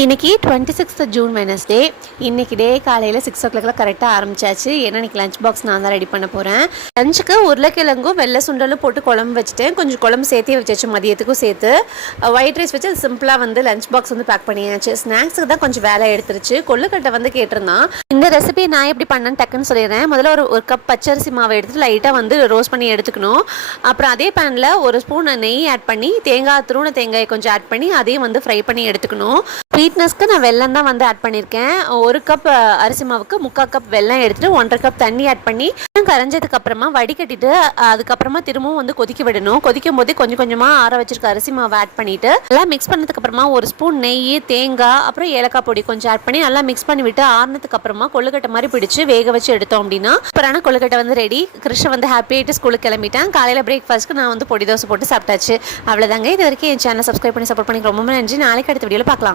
இன்றைக்கி 26th June Wednesday. இன்றைக்கி டே காலையில் 6 o'clock கரெக்டாக ஆரம்பிச்சாச்சு. ஏன்னா இன்றைக்கி லஞ்ச் பாக்ஸ் நான் தான் ரெடி பண்ண போகிறேன். லஞ்சுக்கு உருளைக்கிழங்கும் வெள்ளை சுண்டலும் போட்டு குழம்பு வச்சுட்டேன். கொஞ்சம் குழம்பு சேர்த்தே வச்சாச்சு, மதியத்துக்கும் சேர்த்து. ஒயிட் ரைஸ் வச்சு சிம்பிளாக லஞ்ச் பாக்ஸ் பேக் பண்ணியாச்சு. ஸ்நாக்ஸுக்கு தான் கொஞ்சம் வேலை எடுத்துருச்சு. கொள்ளுக்கட்டை கேட்டிருந்தான். இந்த ரெசிபி நான் எப்படி பண்ணேன்னு டக்குன்னு சொல்லிடுறேன். முதல்ல ஒரு கப் பச்சரிசி மாவை எடுத்துட்டு லைட்டாக ரோஸ்ட் பண்ணி எடுத்துக்கணும். அப்புறம் அதே பேனில் ஒரு ஸ்பூன் நெய் ஆட் பண்ணி துருவன தேங்காயை கொஞ்சம் ஆட் பண்ணி அதையும் ஃப்ரை பண்ணி எடுத்துக்கணும். ஸ்வீட்னஸ்க்கு நான் வெல்லம் தான் ஆட் பண்ணியிருக்கேன். ஒரு கப் அரிசி மாவுக்கு 3/4 கப் வெல்லம் எடுத்துட்டு 1.5 கப் தண்ணி ஆட் பண்ணி கரைஞ்சதுக்கு அப்புறமா வடிகட்டிட்டு அதுக்கப்புறமா திரும்பவும் கொதிக்க விடணும். கொதிக்கும் போதே கொஞ்சம் கொஞ்சமாக ஆற வச்சிருக்க அரிசி மாவை ஆட் பண்ணிட்டு நல்லா மிக்ஸ் பண்ணதுக்கு அப்புறமா ஒரு ஸ்பூன் நெய், தேங்காய், அப்புறம் ஏலக்காய் பொடி கொஞ்சம் ஆட் பண்ணி நல்லா மிக்ஸ் பண்ணி விட்டு ஆறுனதுக்கு அப்புறமா கொள்ளுக்கட்டை மாதிரி பிடிச்சு வேக வச்சு எடுத்தோம் அப்படின்னா அப்புறம் கொள்ளுக்கட்டை ரெடி. கிருஷ்ண ஹாப்பி ஆகிட்டு ஸ்கூலுக்கு கிளம்பிட்டேன். காலையில் பிரேக்ஃபாஸ்ட்க்கு நான் பொடி தோசை போட்டு சாப்பிட்டாச்சு. அவ்வளோதாங்க. இது வரைக்கும் என் சேனல் சப்ஸ்கிரைப் பண்ணி சப்போர்ட் பண்ணி ரொம்ப நன்றி. நாளைக்கு அடுத்த வீடியோவில் பார்க்கலாம்.